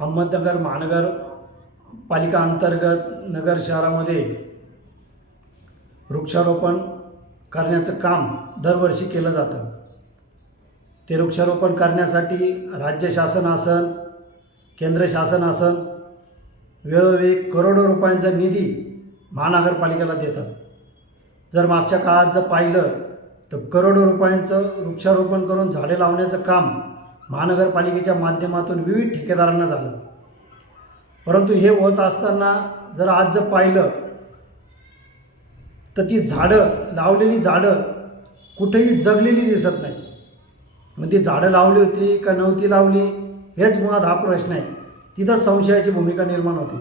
अहमदनगर महानगर पालिका अंतर्गत नगर शहरामध्ये वृक्षारोपण करण्याचं काम दरवर्षी केलं जातं. ते वृक्षारोपण करण्यासाठी राज्य शासन असन केंद्र शासन असन वेळोवेळी करोडो रुपयांचा निधी महानगरपालिकेला देतात. जर मागच्या काळात जर पाहिलं तर करोडो रुपयांचं वृक्षारोपण करून झाडे लावण्याचं काम महानगरपालिकेच्या माध्यमातून विविध ठेकेदारांना झालं. परंतु हे होत असताना जर आज जर पाहिलं तर ती झाडं लावलेली झाडं कुठेही जगलेली दिसत नाही. मग ती झाडं लावली होती का नव्हती लावली हेच मुळात हा प्रश्न आहे. तिथंच संशयाची भूमिका निर्माण होते.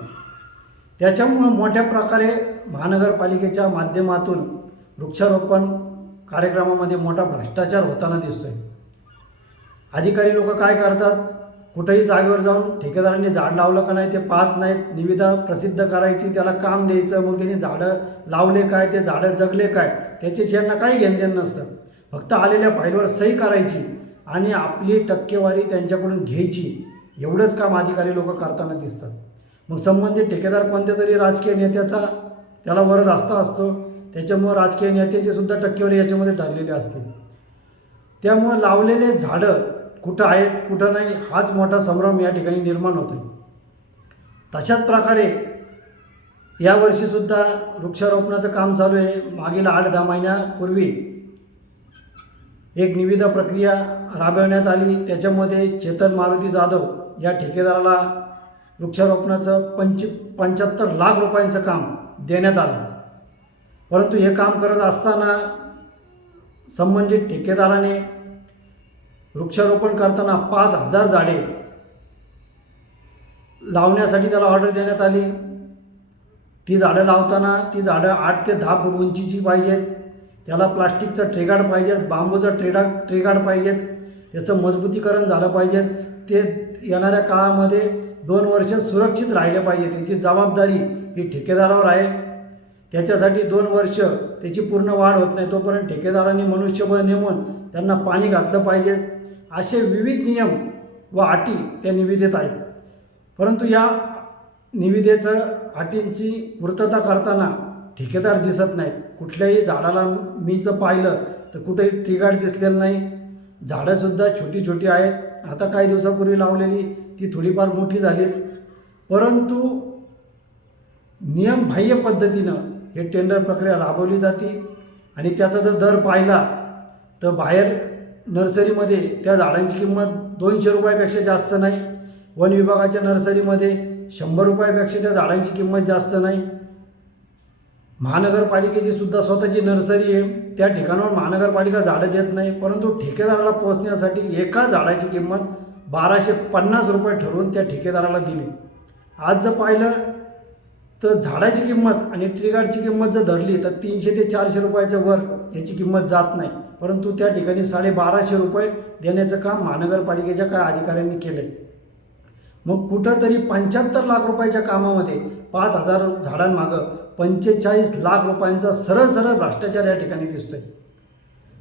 त्याच्यामुळं मोठ्या प्रकारे महानगरपालिकेच्या माध्यमातून वृक्षारोपण कार्यक्रमामध्ये मोठा भ्रष्टाचार होताना दिसतोय. अधिकारी लोक काय करतात? कुठेही जागेवर जाऊन ठेकेदारांनी झाड लावलं का नाही ते पाहत नाहीत. निविदा प्रसिद्ध करायची त्याला काम द्यायचं मग त्यांनी झाडं लावले काय ते झाडं जगले काय त्याची यांना काही घेणदेण नसतं. फक्त आलेल्या फाईलवर सही करायची आणि आपली टक्केवारी त्यांच्याकडून घ्यायची. एवढंच काम अधिकारी लोक करताना दिसतात मग संबंधित ठेकेदार कोणत्या तरी राजकीय नेत्याचा? त्याला वरद असता असतो. त्याच्यामुळं राजकीय नेत्याची सुद्धा टक्केवारी याच्यामध्ये ठरलेली असते. त्यामुळं लावलेले झाडं कुठं आहेत कुठं नाही हाच मोठा संभ्रम या ठिकाणी निर्माण होतो तशाच प्रकारे यावर्षीसुद्धा वृक्षारोपणाचं काम चालू आहे. मागील आठ दहा महिन्यापूर्वी एक निविदा प्रक्रिया राबवण्यात आली. त्याच्यामध्ये चेतन मारुती जाधव या ठेकेदाराला वृक्षारोपणाचं पंच पंच्याहत्तर लाख रुपयांचं काम देण्यात आलं. परंतु हे काम करत असताना संबंधित ठेकेदाराने वृक्षारोपण करताना पाच हजार झाडे लावण्यासाठी त्याला ऑर्डर देण्यात आली. ती झाडं लावताना ती झाडं आठ ते दहा फूट उंचीची पाहिजेत. त्याला प्लास्टिकचं ट्रेगाड पाहिजेत बांबूचं ट्रेडा ट्रेगाड पाहिजेत. त्याचं मजबूतीकरण झालं पाहिजेत. ते येणाऱ्या काळामध्ये दोन वर्ष सुरक्षित राहिले पाहिजे त्याची जबाबदारी ही ठेकेदारावर आहे. त्याच्यासाठी दोन वर्ष त्याची पूर्ण वाढ होत नाही. तोपर्यंत ठेकेदारांनी मनुष्यबळ नेमून त्यांना पाणी घातलं पाहिजे असे विविध नियम व अटी त्या निविदेत आहेत. परंतु या निविदेचं अटींची पूर्तता करताना ठेकेदार दिसत नाहीत. कुठल्याही झाडाला मी जर पाहिलं तर कुठेही ट्रिगाड दिसलेलं नाही. झाडंसुद्धा छोटी छोटी आहेत. आता काही दिवसापूर्वी लावलेली ती थोडीफार मोठी झाली परंतु नियमबाह्य पद्धतीनं हे टेंडर प्रक्रिया राबवली जाते आणि त्याचा जर दर पाहिला तर बाहेर नर्सरीमध्ये त्या झाडांची किंमत दोनशे रुपयापेक्षा जास्त नाही. वन विभागाच्या नर्सरीमध्ये शंभर रुपयापेक्षा त्या झाडांची किंमत जास्त नाही. महानगरपालिकेची सुद्धा स्वतःची नर्सरी आहे. त्या ठिकाणावर महानगरपालिका झाडं देत नाही. परंतु ठेकेदाराला पोहोचण्यासाठी एका झाडाची किंमत बाराशे पन्नास रुपये ठरवून त्या ठेकेदाराला दिली. आज जर पाहिलं तर झाडाची किंमत आणि ट्रीगार्डची किंमत जर धरली तर तीनशे ते चारशे रुपयाच्या वर याची किंमत जात नाही. परंतु त्या ठिकाणी साडेबाराशे रुपये देण्याचं काम महानगरपालिकेच्या काय अधिकाऱ्यांनी केलं आहे मग कुठंतरी पंच्याहत्तर लाख रुपयाच्या कामामध्ये पाच हजार झाडांमागं पंचेचाळीस लाख रुपयांचा सरळ सरळ भ्रष्टाचार या ठिकाणी दिसतोय.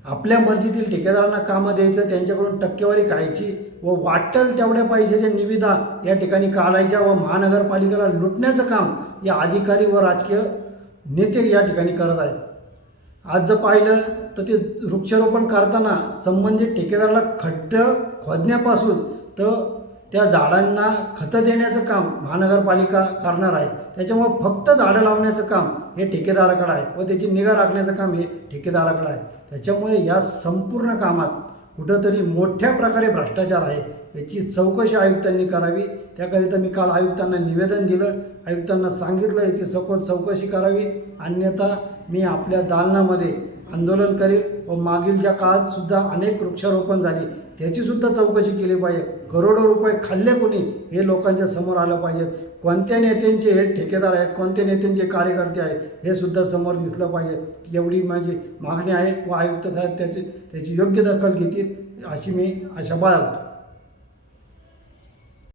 आपल्या मर्जीतील ठेकेदारांना कामं द्यायचं त्यांच्याकडून टक्केवारी खायची व वाटेल तेवढ्या पैशाच्या निविदा या ठिकाणी काढायच्या व महानगरपालिकेला लुटण्याचं काम या अधिकारी व राजकीय नेते या ठिकाणी करत आहेत. आज जर पाहिलं तर ते वृक्षारोपण करताना संबंधित ठेकेदाराला खड्डं खोदण्यापासून तर त्या झाडांना खतं देण्याचं काम महानगरपालिका करणार आहे. त्याच्यामुळं फक्त झाडं लावण्याचं काम हे ठेकेदाराकडं आहे व त्याची निगा राखण्याचं काम हे ठेकेदाराकडं आहे. त्याच्यामुळे या संपूर्ण कामात कुठंतरी मोठ्या प्रकारे भ्रष्टाचार आहे. याची चौकशी आयुक्तांनी करावी. त्याकरिता मी काल आयुक्तांना निवेदन दिलं. आयुक्तांना सांगितलं याची सखोल चौकशी करावी. अन्यथा मी आपल्या दालनामध्ये आंदोलन करेल व मागील काळात सुद्धा अनेक वृक्षारोपण झाली त्याचीसुद्धा चौकशी केली पाहिजे. करोडो रुपये खाल्ले कोणी हे लोकांच्या समोर आलं पाहिजेत कोणत्या नेत्यांचे हे ठेकेदार आहेत कोणत्या नेत्यांचे कार्यकर्ते आहेत हे सुद्धा समोर दिसलं पाहिजे. एवढी माझी मागणी आहे व आयुक्त साहेब त्याची त्याची योग्य दखल घेतील अशी मी आशा बाळगतो.